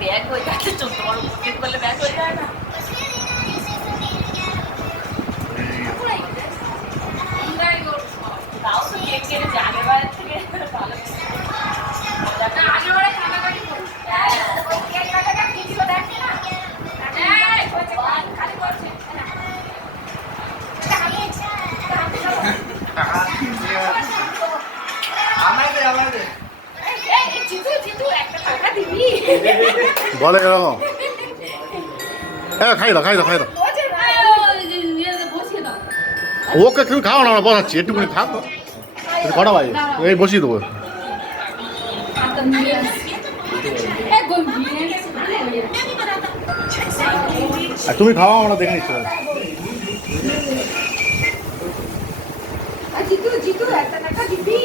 Bag হয়ে যাচ্ছে, 14 বড় পকেট বলে ব্যাগ হয়ে যায় না। তাও তো কেক কেটেছে আগের বারের থেকে ভালো। আগের বারে কাটাকাটি করছে, কেক কাটাকাটি কি ছিল দেখছে না, খালি করছে। বলে এরকম খাই দাও খাই দাও খাই দাও। ওকে তুমি খাও না, আমরা বসাচ্ছি একটুখানি থাকো। কটা বাজে? এই বসিয়ে দেবো। আর তুমি খাওয়া, আমরা দেখে নিচ্ছি। জিতু জিতু একটা টাকা দিবি।